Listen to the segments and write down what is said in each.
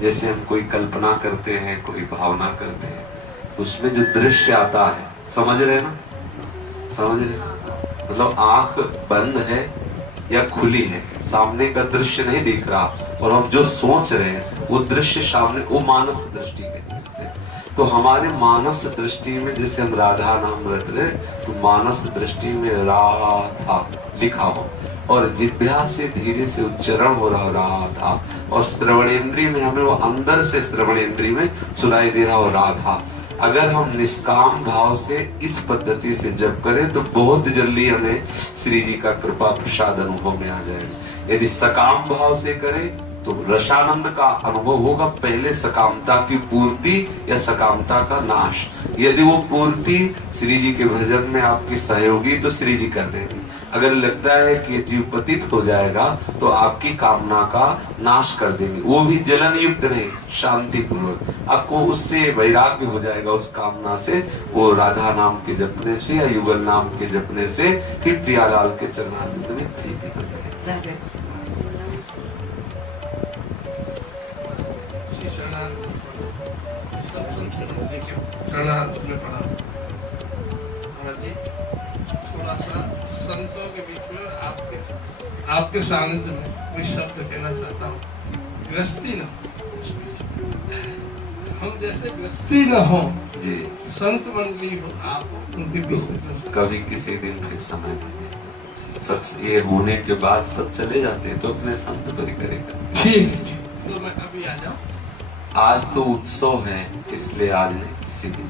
जैसे हम कोई कल्पना करते हैं, कोई भावना करते हैं, उसमें जो दृश्य आता है, समझ रहे ना, समझ रहे ना, मतलब आंख बंद है या खुली है, सामने का दृश्य नहीं दिख रहा, और हम जो सोच रहे हैं वो दृश्य सामने, वो मानस दृष्टि कहते हैं इसे। तो हमारे मानस दृष्टि में जैसे हम राधा नाम रट रहे, तो मानस दृष्टि में राधा लिखा हो, और जिह्वा से धीरे से उच्चारण हो रहा राधा, और श्रवणेंद्रिय में हमें वो अंदर से श्रवणेंद्रिय में सुनाई दे रहा हो राधा। अगर हम निष्काम भाव से इस पद्धति से जप करें तो बहुत जल्दी हमें श्री जी का कृपा प्रसाद अनुभव में आ जाएगा। यदि सकाम भाव से करें तो रसानंद का अनुभव होगा, पहले सकामता की पूर्ति या सकामता का नाश। यदि वो पूर्ति श्री जी के भजन में आपकी सहयोगी तो श्री जी कर देंगे। अगर लगता है कि जीव पतित हो जाएगा तो आपकी कामना का नाश कर देंगे, वो भी जलन युक्त नहीं, शांति पूर्वक आपको उससे वैराग्य हो जाएगा, उस कामना से। वो राधा नाम के जपने से या युगल नाम के जपने से फिर प्रियालाल के चरणामृत में प्रीति हो जाएगी। थोड़ा सा संतों के बीच में आपके सानिध्य में कोई शब्द कहना चाहता हूँ। गृहस्थी न हम जैसे गृहस्थी न हो जी, संत मंडली हो, आप उनके बीच में कभी किसी दिन फिर समय नहीं, सच ये होने के बाद सब चले जाते हैं तो अपने संत पर करेगा। ठीक है, तो मैं अभी आ जाऊँ। आज तो उत्सव है इसलिए आज नहीं, किसी दिन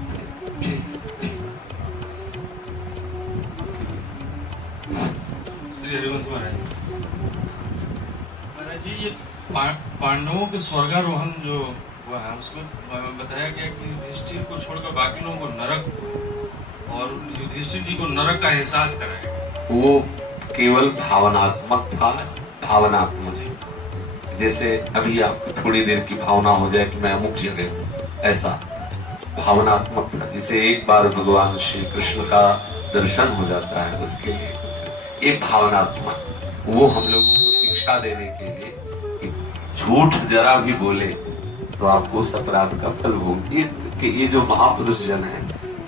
ठीक श्री हरिवंश महाराज जी, ये पांडवों के स्वर्गारोहण जो हुआ है उसमें बताया गया कि युधिष्ठिर को छोड़कर बाकी लोगों को नरक हुआ, और युधिष्ठिर जी को नरक का एहसास कराया गया। वो केवल भावनात्मक था, भावनात्मक है। जैसे अभी आपको थोड़ी देर की भावना हो जाए कि मैं अमुक जगह हूँ, ऐसा भावनात्मक था। जिसे एक बार भगवान श्री कृष्ण का दर्शन हो जाता है उसके लिए कुछ एक भावनात्मक, वो हम लोगों को शिक्षा देने के लिए कि झूठ जरा भी बोले तो आपको उस अपराध का फल भोग। ये जो महापुरुष जन है,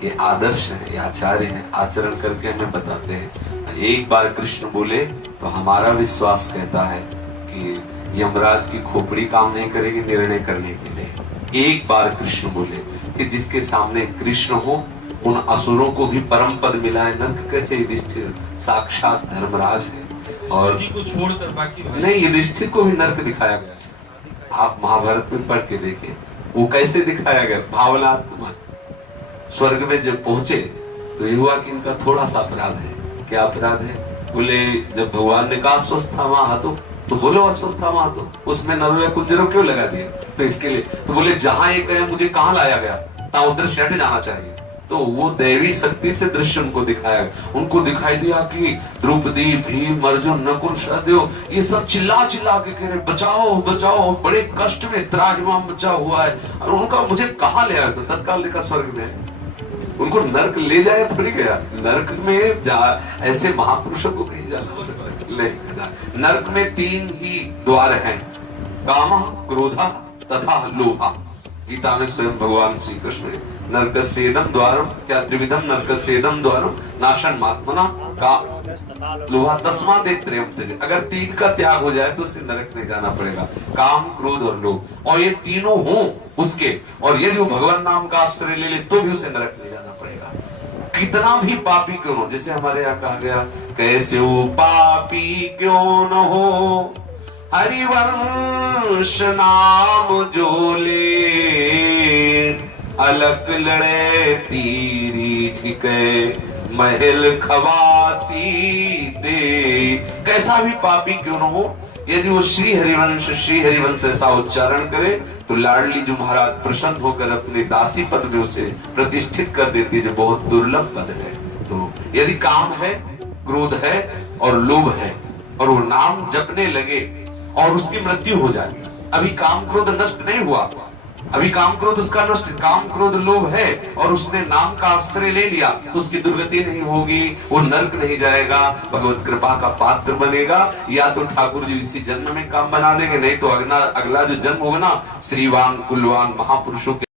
ये आदर्श है, ये आचार्य हैं, आचरण करके हमें बताते हैं। एक बार कृष्ण बोले तो हमारा विश्वास कहता है कि यमराज की खोपड़ी काम नहीं करेगी निर्णय करने के लिए। एक बार कृष्ण बोले कि जिसके सामने कृष्ण हो उन असुरों को भी परम पद मिला है। नरक कैसे? युधिष्ठिर साक्षात धर्मराज है, और जी को छोड़कर बाकी नहीं, युधिष्ठिर को भी नरक दिखाया गया। आप महाभारत में पढ़ के देखें वो कैसे दिखाया गया, भावनात्मक। स्वर्ग में जब पहुंचे तो ये हुआ कि इनका थोड़ा सा अपराध है। क्या अपराध है? बोले जब भगवान ने कहा स्वस्थामा हाथों तो बोलो अस्वस्थामा हाथों, उसमें नरवे कुंजरों क्यों लगा दिया? तो इसके लिए तो बोले जहां ये कहे मुझे कहां लाया गया ता उधर हट जाना चाहिए। तो वो दैवी शक्ति से दृश्य उनको दिखाया, उनको दिखाई दिया कि द्रौपदी, भीम, अर्जुन, नकुल, सहदेव ये सब चिल्ला चिल्ला के कह रहे बचाओ बचाओ, बड़े कष्ट में त्राहिमाम बचा हुआ है, और उनका मुझे कहां ले आया? तो तत्काल देखा स्वर्ग में। उनको नरक ले जाए थोड़ी गया, नरक में जा ऐसे महापुरुषों को कहीं जाना हो सकता नहीं। नरक में 3 ही द्वार हैं, कामः, क्रोधः तथा लोभः। गीता में स्वयं भगवान श्री कृष्ण ने नरकस्येदं द्वारम, क्या त्रिविधम नरकस्येदं द्वारम नाशन मात्मना का लोहा तस्मात् त्रयम् त्यजेत्। अगर 3 का त्याग हो जाए तो उससे नरक नहीं जाना पड़ेगा, काम, क्रोध और लोभ। और ये तीनों हों उसके, और यदि वो भगवान नाम का आश्रय ले ले तो भी उसे नरक नहीं जाना पड़ेगा, कितना भी पापी क्यों हो। जैसे हमारे यहाँ कहा गया, कैसे वो पापी क्यों न हो, हरिवंश नाम जो ले, अलक लड़े तीरी झिके, महल खवासी दे। कैसा भी पापी क्यों न हो, यदि वो श्री हरिवंश ऐसा उच्चारण करे तो लाडली जो महाराज प्रसन्न होकर अपने दासी पद में उसे प्रतिष्ठित कर देती है, जो बहुत दुर्लभ पद है। तो यदि काम है, क्रोध है और लोभ है, और वो नाम जपने लगे और उसकी मृत्यु हो जाए, अभी काम क्रोध नष्ट नहीं हुआ, अभी काम क्रोध उसका नष्ट, काम क्रोध लोभ है और उसने नाम का आश्रय ले लिया तो उसकी दुर्गति नहीं होगी, वो नरक नहीं जाएगा, भगवत कृपा का पात्र बनेगा। या तो ठाकुर जी इसी जन्म में काम बना देंगे, नहीं तो अगला जो जन्म होगा ना श्रीवान कुलवान महापुरुषों के